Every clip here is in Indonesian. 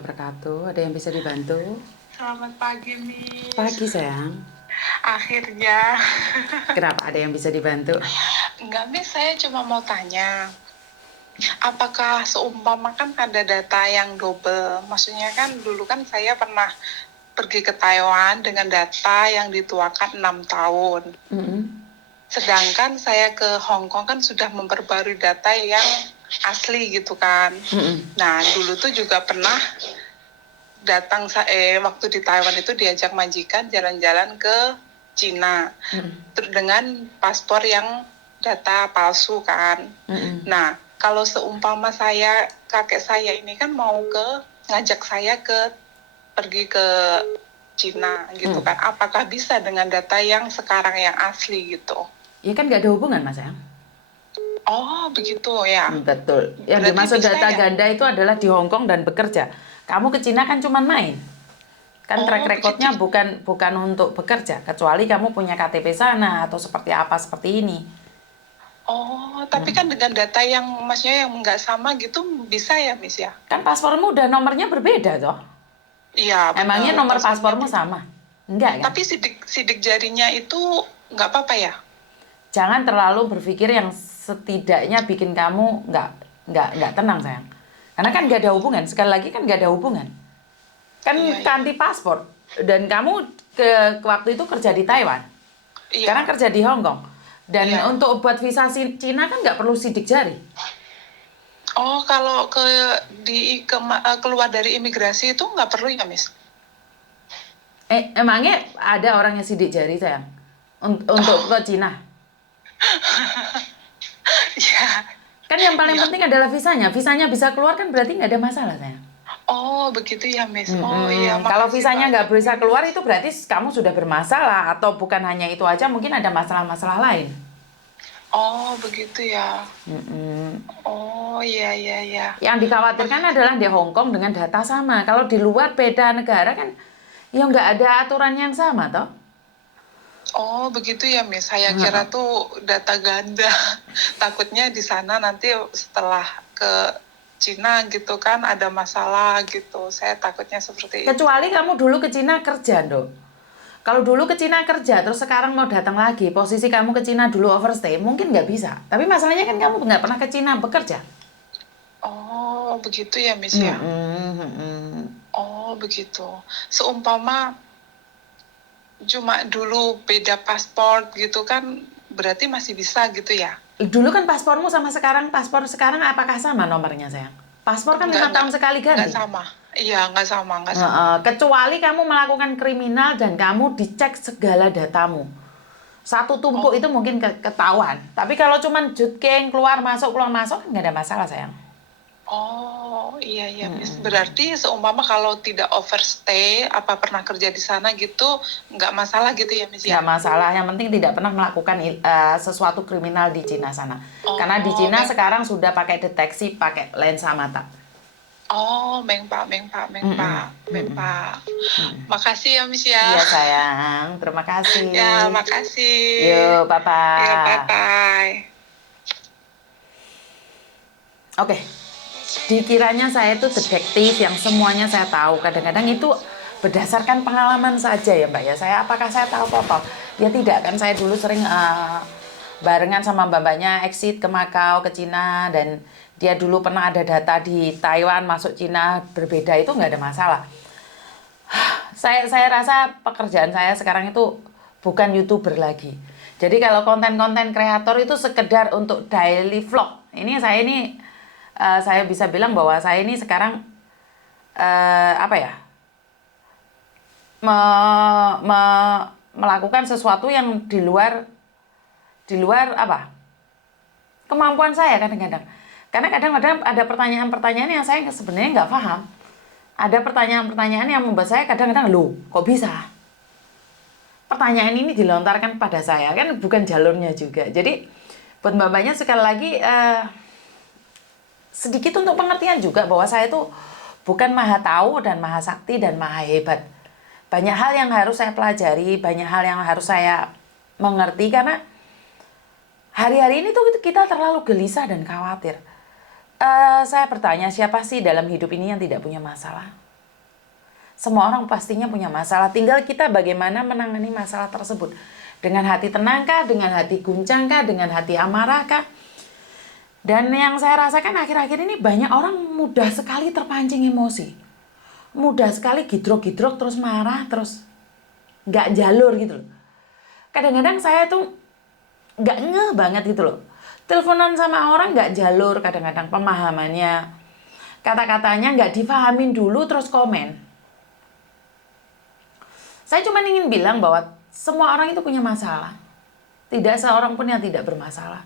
wabarakatuh. Ada yang bisa dibantu? Selamat pagi, Miss. Pagi, sayang. Akhirnya. Kenapa? Ada yang bisa dibantu? Enggak, Miss. Saya cuma mau tanya. Apakah seumpama kan ada data yang double? Maksudnya kan dulu kan saya pernah pergi ke Taiwan dengan data yang dituakan 6 tahun. Sedangkan saya ke Hong Kong kan sudah memperbarui data yang asli gitu kan. Nah, dulu tuh juga pernah datang waktu di Taiwan itu diajak majikan jalan-jalan ke Cina dengan paspor yang data palsu kan. Nah, kalau seumpama kakek saya ini kan mau ngajak saya pergi ke Cina gitu kan. Apakah bisa dengan data yang sekarang yang asli gitu? Ya kan nggak ada hubungan, Mas, sayang. Oh, begitu ya. Betul. Yang Berarti dimaksud bisa data ya? ganda itu adalah di Hong Kong dan bekerja. Kamu ke Cina kan cuma main. Kan track recordnya begitu. bukan untuk bekerja, kecuali kamu punya KTP sana atau seperti apa seperti ini. Oh, tapi kan dengan data yang maksudnya yang nggak sama gitu bisa ya, Miss ya? Kan paspormu udah nomornya berbeda toh. Iya, benar. Emangnya nomor Paspornya paspormu sama? Enggak kan? Tapi sidik jarinya itu nggak apa-apa ya? Jangan terlalu berpikir yang setidaknya bikin kamu nggak tenang, sayang. Karena kan nggak ada hubungan. Sekali lagi kan nggak ada hubungan. Kan Iya. ganti paspor. Dan kamu ke waktu itu kerja di Taiwan. Iya. Sekarang kerja di Hong Kong. Dan Iya. untuk buat visa Cina kan nggak perlu sidik jari. Oh, kalau keluar dari imigrasi itu nggak perlu ya, Miss? Emangnya ada orang yang sidik jari, sayang? Untuk ke Cina? Iya. Kan yang paling Ya. penting adalah visanya. Visanya bisa keluar kan berarti nggak ada masalah, sayang. Oh, begitu ya, Miss. Oh, iya. Kalau Makasih visanya nggak banyak, bisa Miss. keluar itu berarti kamu sudah bermasalah. Atau bukan hanya itu aja, mungkin ada masalah-masalah lain. Oh, begitu ya. Oh, iya, iya, iya. Yang dikhawatirkan adalah di Hong Kong dengan data sama. Kalau di luar beda negara kan ya nggak ada aturan yang sama toh. Oh, begitu ya, Miss. Saya kira tuh data ganda. Takutnya di sana nanti setelah ke Cina gitu kan ada masalah gitu. Saya takutnya seperti itu. Kecuali kamu dulu ke Cina kerja, Dok. Kalau dulu ke Cina kerja, terus sekarang mau datang lagi, posisi kamu ke Cina dulu overstay, mungkin nggak bisa. Tapi masalahnya kan kamu nggak pernah ke Cina bekerja. Oh, begitu ya, Miss ya. Oh, begitu. Seumpama cuma dulu beda paspor gitu kan, berarti masih bisa gitu ya? Dulu kan paspormu sama paspor sekarang apakah sama nomornya, sayang? Paspor kan 5 tahun sekali ganti. Nggak sama. Iya, nggak sama. Kecuali kamu melakukan kriminal dan kamu dicek segala datamu. Satu tumpuk itu mungkin ketahuan. Tapi kalau cuman jutking keluar masuk kan nggak ada masalah, sayang. Oh, iya, Miss. Berarti seumpama kalau tidak overstay, apa pernah kerja di sana gitu, nggak masalah gitu ya, Miss ya? Nggak masalah, yang penting tidak pernah melakukan sesuatu kriminal di Cina sana. Karena di Cina sekarang sudah pakai deteksi, pakai lensa mata. Oh, Mengpa. Makasih ya, Miss ya. Iya, sayang. Terima kasih. Ya, makasih. Yuk, bye-bye. Ya, bye-bye. Oke. Dikiranya saya itu detektif yang semuanya saya tahu. Kadang-kadang itu berdasarkan pengalaman saja ya, Mbak ya. Apakah saya tahu apa-apa? Ya tidak, kan saya dulu sering barengan sama mbak-mbaknya exit ke Makau, ke Cina, dan dia dulu pernah ada data di Taiwan masuk Cina berbeda, itu nggak ada masalah. Saya rasa pekerjaan saya sekarang itu bukan YouTuber lagi. Jadi kalau konten-konten kreator itu sekedar untuk daily vlog. Saya bisa bilang bahwa saya ini sekarang melakukan sesuatu yang di luar kemampuan saya kadang-kadang. Karena kadang-kadang ada pertanyaan-pertanyaan yang saya sebenarnya nggak paham. Ada pertanyaan-pertanyaan yang membuat saya kadang-kadang, loh kok bisa? Pertanyaan ini dilontarkan pada saya, kan bukan jalurnya juga. Jadi buat mbak-mbaknya sekali lagi sedikit untuk pengertian juga bahwa saya itu bukan maha tahu dan maha sakti dan maha hebat. Banyak hal yang harus saya pelajari, banyak hal yang harus saya mengerti, karena hari-hari ini tuh kita terlalu gelisah dan khawatir. Saya bertanya, siapa sih dalam hidup ini yang tidak punya masalah? Semua orang pastinya punya masalah. Tinggal kita bagaimana menangani masalah tersebut. Dengan hati tenangkah, dengan hati guncangkah, dengan hati amarahkah. Dan yang saya rasakan akhir-akhir ini banyak orang mudah sekali terpancing emosi. Mudah sekali gidrok-gidrok terus marah, terus nggak jalur gitu loh. Kadang-kadang saya tuh nggak ngeh banget gitu loh. Teleponan sama orang nggak jalur kadang-kadang pemahamannya. Kata-katanya nggak difahamin dulu terus komen. Saya cuma ingin bilang bahwa semua orang itu punya masalah. Tidak seorang pun yang tidak bermasalah.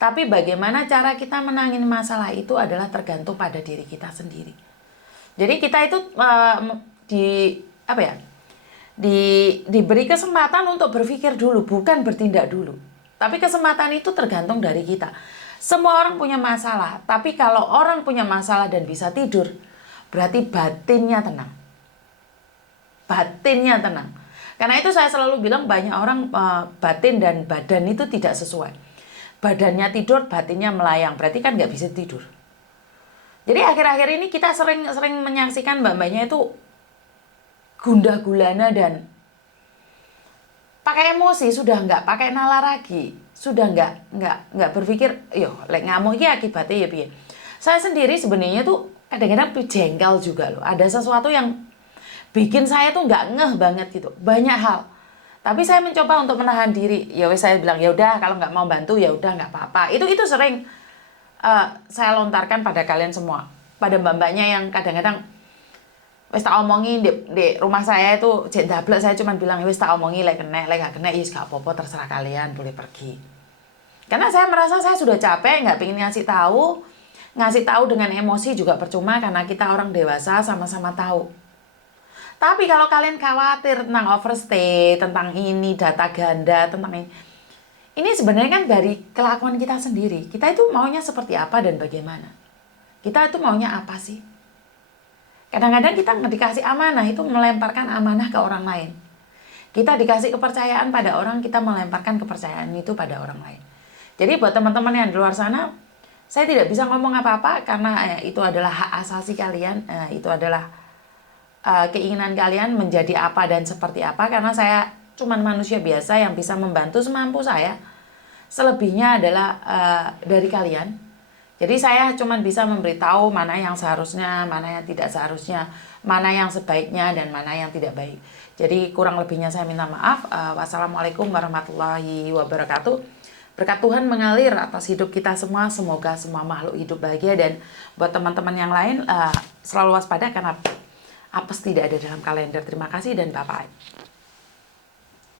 Tapi bagaimana cara kita menangin masalah itu adalah tergantung pada diri kita sendiri. Jadi kita itu diberi kesempatan untuk berpikir dulu, bukan bertindak dulu. Tapi kesempatan itu tergantung dari kita. Semua orang punya masalah, tapi kalau orang punya masalah dan bisa tidur, berarti batinnya tenang. Batinnya tenang. Karena itu saya selalu bilang banyak orang batin dan badan itu tidak sesuai. Badannya tidur, batinnya melayang. Berarti kan nggak bisa tidur. Jadi akhir-akhir ini kita sering menyaksikan mbak-mbaknya itu gundah gulana dan pakai emosi, sudah nggak pakai nalar lagi, sudah nggak berpikir, yo lek ngamuk iki akibatnya ya piye. Saya sendiri sebenarnya tuh kadang-kadang jengkel juga loh. Ada sesuatu yang bikin saya tuh nggak ngeh banget gitu, banyak hal. Tapi saya mencoba untuk menahan diri. Ya wes saya bilang ya udah kalau nggak mau bantu ya udah nggak apa-apa. Itu sering saya lontarkan pada kalian semua, pada mbak-mbaknya yang kadang-kadang wes tak omongin di rumah saya itu jek dablek, saya cuma bilang wes tak omongin lek gak kena is gak apa-apa, terserah kalian, boleh pergi. Karena saya merasa saya sudah capek, nggak pengen ngasih tahu dengan emosi juga percuma karena kita orang dewasa sama-sama tahu. Tapi kalau kalian khawatir tentang overstay, tentang ini, data ganda, tentang ini sebenarnya kan dari kelakuan kita sendiri. Kita itu maunya seperti apa dan bagaimana. Kita itu maunya apa sih? Kadang-kadang kita dikasih amanah, itu melemparkan amanah ke orang lain. Kita dikasih kepercayaan pada orang, kita melemparkan kepercayaan itu pada orang lain. Jadi buat teman-teman yang di luar sana, saya tidak bisa ngomong apa-apa karena itu adalah hak asasi kalian, itu adalah keinginan kalian menjadi apa dan seperti apa, karena saya cuman manusia biasa yang bisa membantu semampu saya. Selebihnya adalah dari kalian. Jadi saya cuman bisa memberitahu mana yang seharusnya, mana yang tidak seharusnya, mana yang sebaiknya dan mana yang tidak baik. Jadi kurang lebihnya saya minta maaf. Wassalamualaikum warahmatullahi wabarakatuh. Berkat Tuhan mengalir atas hidup kita semua. Semoga semua makhluk hidup bahagia, dan buat teman-teman yang lain selalu waspada karena apes tidak ada dalam kalender. Terima kasih dan bye-bye.